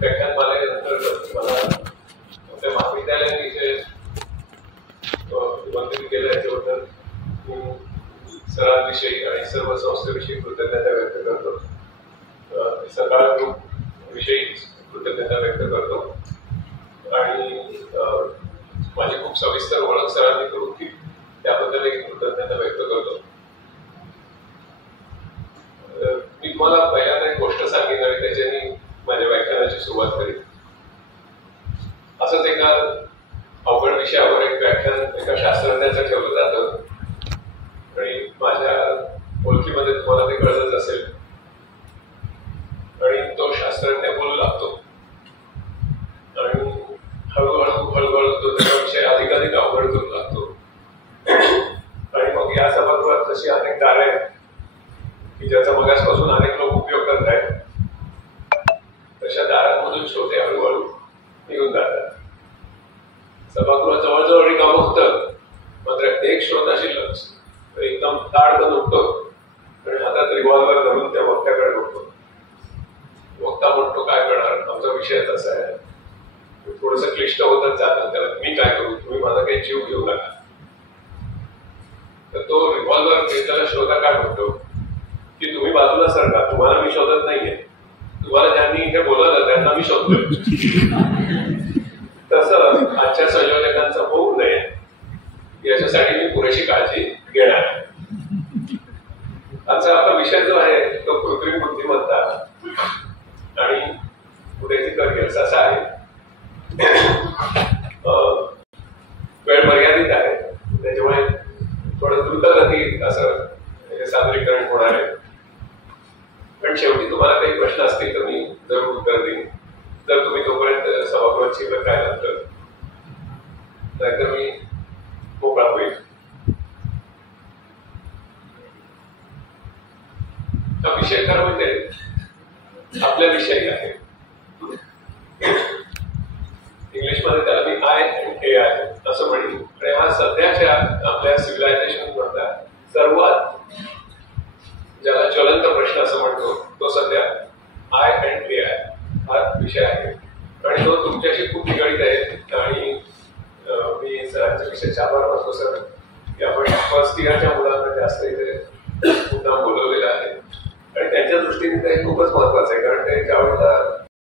व्याख्यानमालेनंतर मला आपल्या महाविद्यालयाने इथे निमंत्रित केलं याच्याबद्दल सरांविषयी आणि सर्व संस्थेविषयी कृतज्ञता व्यक्त करतो. सकाळ ग्रुप विषयी कृतज्ञता व्यक्त करतो आणि माझी खूप सविस्तर ओळख सरांनी करून दिली त्याबद्दलही कृतज्ञता व्यक्त करतो. मी तुम्हाला पहिल्यांदा एक गोष्ट सांगेन आणि त्याच्याने माझ्या व्याख्यानाची सुरुवात करेन. असंच एका अवघड विषयावर एक व्याख्यान एका शास्त्रज्ञाचं ठेवलं जातं आणि माझ्या ओळखीमध्ये तुम्हाला ते कळतच असेल आणि तो शास्त्रज्ञ बोलू लागतो आणि हळूहळू तो त्याचा विषय अधिकाधिक अवघड करू लागतो आणि मग या सभागृहात तशी अनेक दारे आहेत की ज्याचा मगासपासून अनेक लोक उपयोग करत आहेत. तशा दारांमधून श्रोते हळूहळू निघून जातात. सभागृह जवळजवळ रिकामं होतं, मात्र एक श्रोता शिल्लक एकदम ताडकन उठतो आणि हातात रिव्हॉल्वर धरून त्या वक्त्याकडे बघतो. वक्ता म्हणतो, काय करणार, आमचा विषय तसा आहे. थोडस क्लिष्ट होतच जातं, त्याला मी काय करू, तुम्ही माझा काही जीव घेऊ नका. तर तो रिव्हॉल्वर त्याला श्रोता काय म्हणतो की तुम्ही बाजूला सरका, तुम्हाला मी शोधत नाहीये, तुम्हाला ज्यांनी इथे बोलावलं त्यांना मी शोधतोय. तसं आजच्या संयोजकांचं होऊ नये याच्यासाठी मी पुरेशी काळजी घेणार आहे. आजचा आपला विषय जो आहे तो कृत्रिम बुद्धिमत्ता आणि पुढेची करिअर्स असा आहे. वेळ मर्यादित आहे, त्याच्यामुळे थोडं द्रुतगती असं सादरीकरण होणार आहे. पण शेवटी तुम्हाला काही प्रश्न असतील तर मी जरूर उत्तर देईन. तर तुम्ही तोपर्यंत सभागृहात शिल्लक राहिल्यानंतर, नाहीतर मी मोकळा होईल. हा विषय खरं म्हणजे आपल्या विषयी आहे. इंग्लिशमध्ये त्याला मी आय अँड ए आय असं म्हणेन. आणि हा सध्याच्या आपल्या सिव्हिलायझेशन मधला सर्वात ज्याला ज्वलंत प्रश्न असं म्हणतो तो सध्या आय अँड ए आय हा विषय आहे आणि तो तुमच्याशी खूप निगडीत आहे. आणि मी सरांच्या विषयाचे आभार मानतो सर की आपण फर्स्ट इयरच्या मुलांना जास्त इथे मुद्दाम बोलवलेला आहे आणि त्यांच्या दृष्टीने ते खूपच महत्वाचं आहे. कारण ते ज्यावेळेला